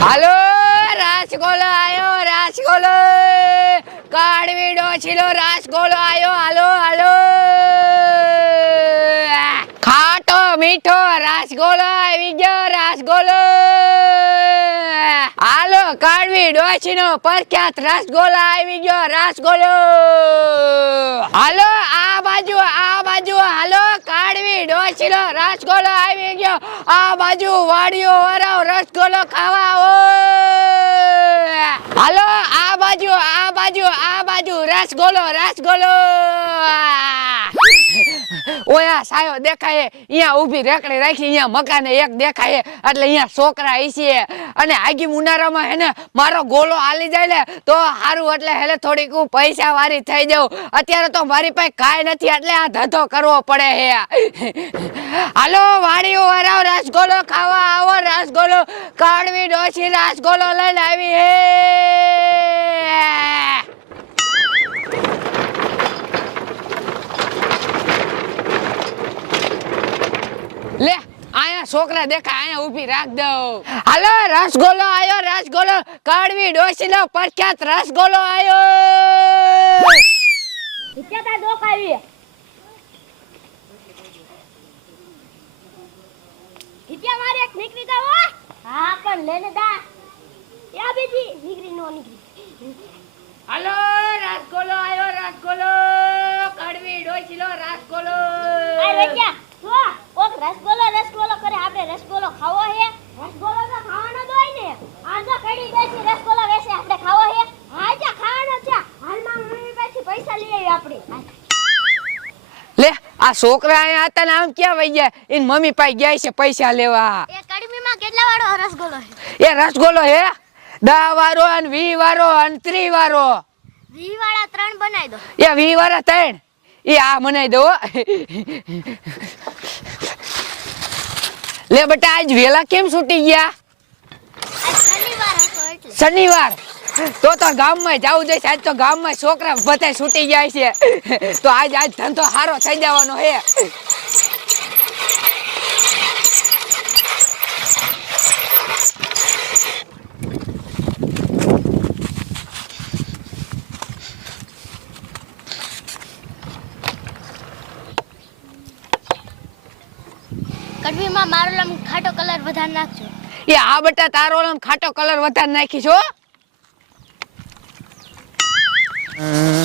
હાલો રસગોલો આયો રસગોલો કાઢવી ડોશીલો રસગોલો આયો હાલો હાલો ખાટો મીઠો રસગોલો આવી ગયો રસગોલો હાલો કાઢવી ડોશીનો પ્રખ્યાત રસગોલો આવી ગયો રસગોલો હાલો આ બાજુ હાલો કાઢવી ડોશીનો રસગોલો આવી ગયો આ બાજુ વાડીઓ વાળો રસગોલો ખાવા આવો હાલો આ બાજુ રસગોલો ઓયા સાયો દેખાય અહીંયા ઊભી રેકડી રાખી અહીંયા મકાને એક દેખાય એટલે અહીંયા છોકરા છે અને આગી ઉનાળામાં હેને મારો ગોલો હાલી જાય ને તો સારું એટલે હેલે થોડીક હું પૈસા વાળી થઈ જાઉં અત્યારે તો મારી પાસે કાંઈ નથી એટલે આ ધંધો કરવો પડે હે હાલો વાડીઓ વાળા રસગોલો ખાવા આવો રસગોલો કાઢવી ડોશી રસગોલો લઈને આવી હે લે આયા છોકરા દેખા આયા ઊભી રાખ દો હાલો રસગોલો આયો રસગોલો કાઢવી ડોશીનો પ્રખ્યાત રસગોલો આયો હિત્યા દોખ આવી હિત્યા મારે એક નીકળી જાવ હા પણ લેને દા યા બીજી નીકળી નો નીકળી હાલો રસગોલો આયો રસગોલો કાઢવી ડોશીનો રસગોલો આ રેક્યા તો ઓક રસગોલો કરે આપણે રસગોલો ખાવો હે રસગોલો તો ખાવાનો જ હોય ને આજો કડી દેસી રસગોલો વેસે આપણે ખાવો હે હા જા ખાવાનો છે હાલમાં મમ્મી પાસે પૈસા લઈ આવી આપણે લે આ છોકરા આયા હતા ને આમ ક્યાં વઈ ગયા એન મમ્મી પાસે ગયા છે પૈસા લેવા એ કડીમીમાં કેટલા વાળો રસગોલો હે એ રસગોલો હે 10 વાળો અને 20 વાળો અને 30 વાળો 20 વાળા 3 બનાવી દો એ 20 વાળા 3 એ આ બનાવી દો લે બેટા આજ વેલા કેમ છૂટી ગયા શનિવાર હતો એટલે શનિવાર તો ગામમાં જાવું જોઈએ આજ તો ગામમાં છોકરા બધા છૂટી જાય છે તો આજ ધંધો સારો થઈ જવાનો હે કડવીમાં મારો લમ ખાટો કલર વધારે નાખજો એ આ બેટા તારો લમ ખાટો કલર વધારે નાખી છો મમ્મી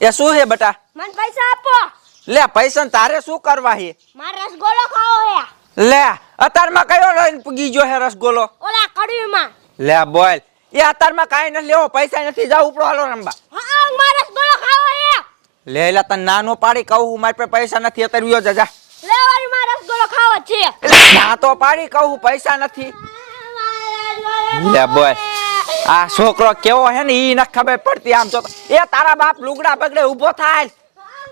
એ શું હે બેટા મને પૈસા આપો લે પૈસા ને તારે શું કરવા હે મારે રસગોલો ખાવો હે લે અતારમાં કયો લઈને પૂગી ગયો હે રસગોલો ઓલા કડવીમાં લે બોલ એ અતારમાં કાઈ નથી લેવો પૈસા નથી જાવ ઉપરો હાલો રંબા હા મારે રસગોલો ખાવો હે લે લે તને નાનો પાડી કહું મારી પાસે પૈસા નથી અત્યારે વ્યો જા લે વારી મારે રસગોલો ખાવો છે ના તો પાડી કહું પૈસા નથી લે બોલ આ છોકરો કેવો હે ને ઈ ન ખબર પડતી આમ તો એ તારા બાપ લુગડા પકડે ઊભો થાય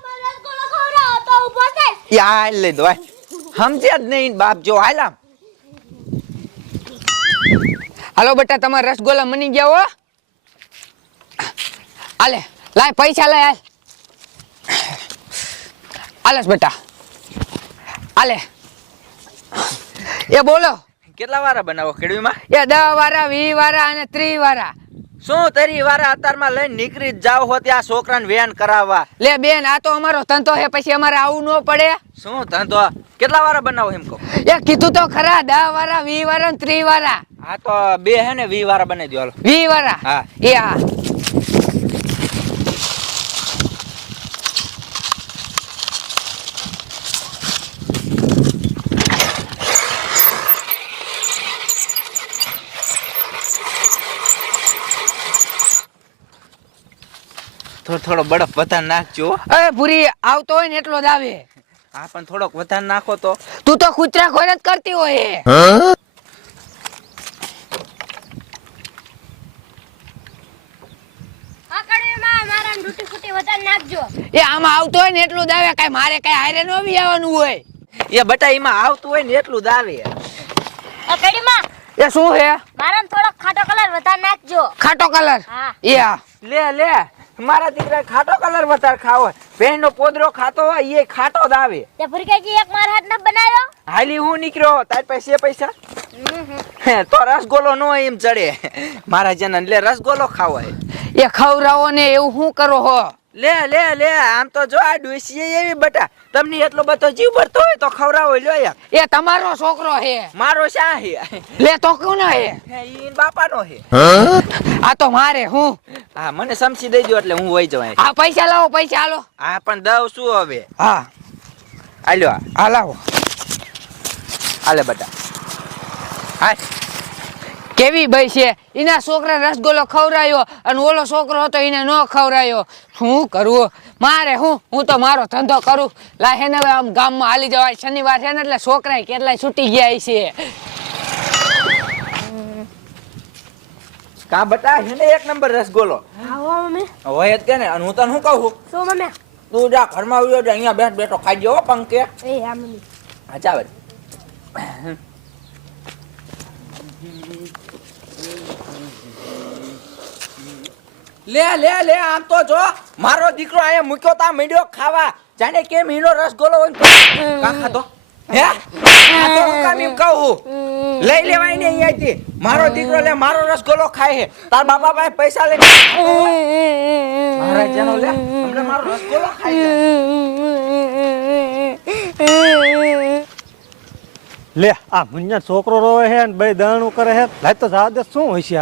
મારે રસગોલો ખાવો તો ઊભો થાય યાર લે દો સમજે જ નહીં બાપ જો હાલામ હાલો બેટા તમારા રસગોલા મની ગયા હો આલે લાય પૈસા લાય આલેસ બેટા આલે એ બોલો કેટલા વારા બનાવો ખેડવીમાં એ 10 વાળા 20 વાળા અને 30 વાળા શું તારી વારા અતારમાં લઈને નીકળી જ જાવ હો ત્યાં છોકરાને વેન કરાવવા લે બેન આ તો અમારો ધંધો હે પછી અમારે આવું ન પડે શું ધંધો કેટલા વારા બનાવો એમ કહો એ કીધું તો ખરા 10 વાળા 20 વાળા અને 30 વાળા હા તો બે હે ને 20 વારા બનાવી દો હાલો 20 વાળા હા એ હા થોડો બરફ વધારે નાખજો એ પૂરી આવતો હોય ને એટલો જ આવે હા પણ થોડોક વધારે નાખો તો તું તો કૂતરા ખોર જ કરતી હોય આ કડવીમાં મારા ડૂટી ફૂટી વધારે નાખજો એ આમાં આવતો હોય ને એટલું જ આવે કઈ મારે કઈ હારે ન બી આવવાનું હોય એ બટા એમાં આવતું હોય ને એટલું જ આવે આ કડવીમાં એ શું હે મારા થોડો ખાટો કલર વધારે નાખજો ખાટો કલર હા એ હા લે લે મારા દીકરા ખાટો કલર વધારે ખાવો હોય ભેંનો પોદરો ખાતો હોય એ ખાટો જ આવે તે ભૂરકાજી એક માર હાથ ન બનાયો હાલી હું નીકળ્યો તાર પાસે પૈસા હે તો રસગોલો નો એમ ચડે મારા જનન લે રસગોલો ખાવો હોય એ ખવરાવો ને એવું શું કરો હો લે લે લે આમ તો જો આ ડોસી એવી બટા તમને એટલો બધો જીવ ભરતો હોય તો ખવરાવો લ્યો યાર એ તમારો છોકરો હે મારો શા હે લે તો કોનો હે ઈ બાપાનો હે આ તો મારે હું હા મને સમસી દઈ દો એટલે હું વઈ જાઉં આ પૈસા લાવો પૈસા હાલો હા પણ દવ શું હવે હા આલ્યો આ લાવો આલે બટા હા કેવી બઈ છે એના છોકરા રસગોલો ખવરાયો અને ઓલો છોકરો હતો એને ન ખવરાયો શું કરવું મારે હું તો મારો ધંધો કરું લા હે ને હવે આમ ગામમાં હાલી જવાય શનિવાર છે ને એટલે છોકરા કેટલાય છૂટી ગયા છે કા બટા હેને એક નંબર રસગોલો આવો મમ્મી હોય જ કે ને અને હું તને શું કહું શું મમ્મી તું જા ઘરમાં આવ્યો જા અહીંયા બેઠો ખાઈ ગયો પંકે એ આ મમ્મી હા ચાલ લે લે લે આમ તો જો મારો દીકરો અહીંયા મૂક્યો તા મીડ્યો ખાવા જાણે કેમ હીનો રસગોલો હોય કા ખાતો હે આ તો હું કામ એમ કહું લઈ લેવાય ને અહીંયાથી મારો દીકરો લે મારો રસગોલો ખાય છે તાર બાપા પાસે પૈસા લે મારા જેનો લે હમણે મારો રસગોલો ખાય છે લે આ મુન્યા છોકરો રોવે છે ને બે દાણું કરે છે લાય તો જા દે શું હોય છે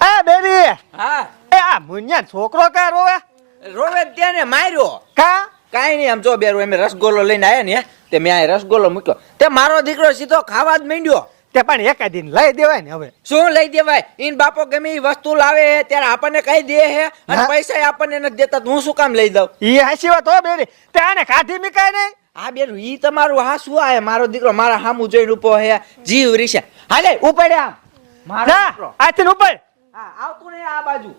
આ બેબી હા એ આ મુન્યા છોકરો કા રોવે રોવે તેને માર્યો કા કાઈ નહીં આમ જો બેરો એમ રસગોલો લઈને આયા ને તે મેં આ રસગોલો મૂક્યો તે મારો દીકરો સીધો ખાવા જ માંડ્યો તે પણ એકાદ દિન લઈ દેવાય ને હવે શું લઈ દેવાય ઈન બાપો ગમે ઈ વસ્તુ લાવે હે ત્યારે આપણને કઈ દે હે અને હા. પૈસા આપણને નથી દેતા તો હું શું કામ લઈ દઉં ઈ હાસી વાત હો બેરી તે આને કાઢી મીકાય નહીં આ બેરું ઈ તમારું હા શું આ મારો દીકરો મારા હામું જોઈને ઉભો હે જીવ રીશે હાલે ઉપડે આમ મારો જા દીકરો આથી ઉપર હા આવતું ને આ બાજુ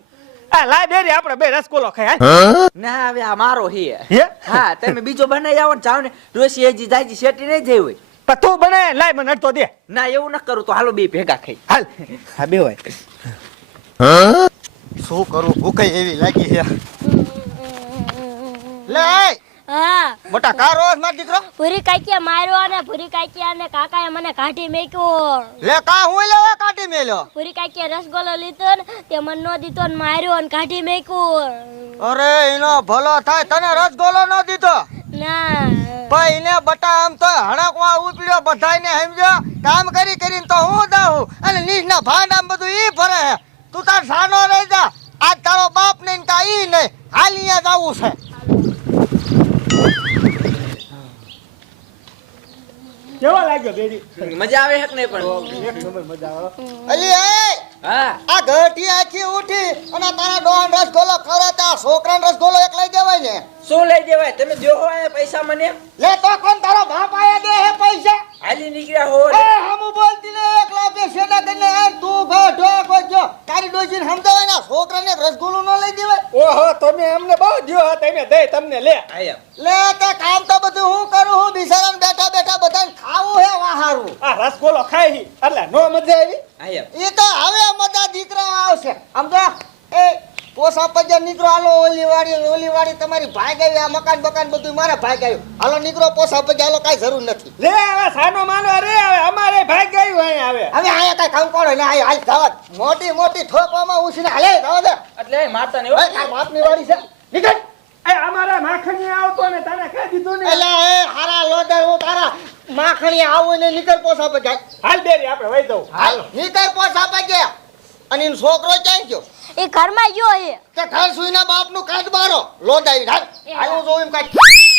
આ લાય બેરી આપણે બે રસગોલો ખાય હાલ. ના હવે આ મારો હે હે હા તમે બીજો બનાવી આવો ને જાવ ને ડોસી હજી જાયજી શેટી નહીં જઈ હોય પણ તું બને લાય મને અડતો દે ના એવું ન કરું તો હાલો બે ભેગા ખાઈ હાલ હા બે હોય શું કરું ભૂખ એવી લાગી છે લે હા મોટા કા રોજ માર દીકરો ભૂરી કાકીએ માર્યો અને ભૂરી કાકી અને કાકાએ મને કાઢી મેક્યો લે કા હું લેવા કાઢી મેલ્યો ભૂરી કાકીએ રસગોલો લીધો ને તે મને નો દીધો ને માર્યો અને કાઢી મેક્યો અરે એનો ભલો થાય તને રસગોલો ન દીધો ના પણ એને બટા આમ તો હણકવા ઉપડ્યો બધાયને સમજો કામ કરી કરીને તો હું દાઉં અને નીચના ભાંડ આમ બધું ઈ ફરે હે તું તાર સાનો રહી જા આજ તારો બાપ નહીં કા ઈ નહીં હાલ અહીંયા જવું છે કેવો લાગ્યો બેરી મજા આવે છે કે નહીં પણ એક નંબર મજા આવે અલી એ હા આ ઘરથી આખી ઉઠી અને તારા ડોહન રસગોલો ખવડાવતા છોકરાને રસગોલો એક લઈ દેવાય ને શું લઈ દેવાય તમે દેહો આ પૈસા મને લે તો કોણ તારો બાપ આયા દે હે પૈસા હાલી નીકળ્યા હો એ હમુ બોલતી ને એક લાપે સેડા કરીને આ તું ઘટો કોજો તારી ડોજીને સમજાવે ને છોકરાને રસગોલો ન લઈ દેવાય ઓહો તમે અમને બહુ દ્યો હો તમે દે તમને લે આયા લે તે કામ તો બધું હું કરું હું બિચારાને બેઠા બેઠા બધાને ખાવું હે વાહારું આ રસગોલો ખાઈ હી એટલે નો મજા આવી આયા ઈ તો હવે મજા દીકરા આવશે આમ તો એ પોસા પજ્જા નીકળો હાલો ઓલી વાડી તમારી ભાગ આવી આ મકાન બકાન બધું મારા ભાગ આવ્યું હાલો નીકળો પોસા પજ્જા હાલો કાઈ જરૂર નથી લે હવે સાનો માનો રે હવે અમારે ભાગ ગયું અહીંયા હવે હવે આયા કઈ કામ કરો ને આયા હાલ જાવત મોટી મોટી ઠોકવામાં ઉછીને હાલે જાવ દે એટલે મારતા ને ઓય તાર બાપની વાડી છે નીકળ એ અમારા માખણી આવતો ને તને કહી દીધું ને એટલે એ હારા લોદર હું તારા માખણી આવું ને નીકળ પોસા પજ્જા હાલ બેરી આપણે વઈ દઉં હાલ નીકળ પોસા પજ્જા અને એનો છોકરો ક્યાં ગયો એ ઘરમાં ગયો હે કે ઘર સુઈના બાપનું કાઢ બારો લોદાઈ હાલ હાલ હું જોઉં એમ કાઢ